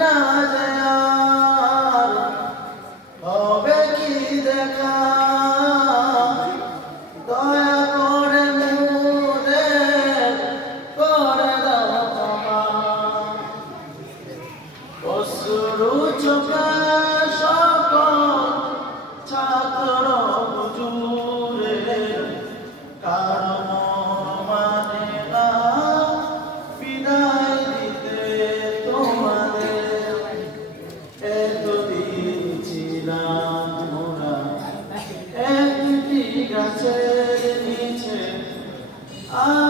না যে আর হবে কি দেখা? দয়া করে করে দাও চোখে এতদিন ছিলাম মোরা একটি গাছের নিচে আজ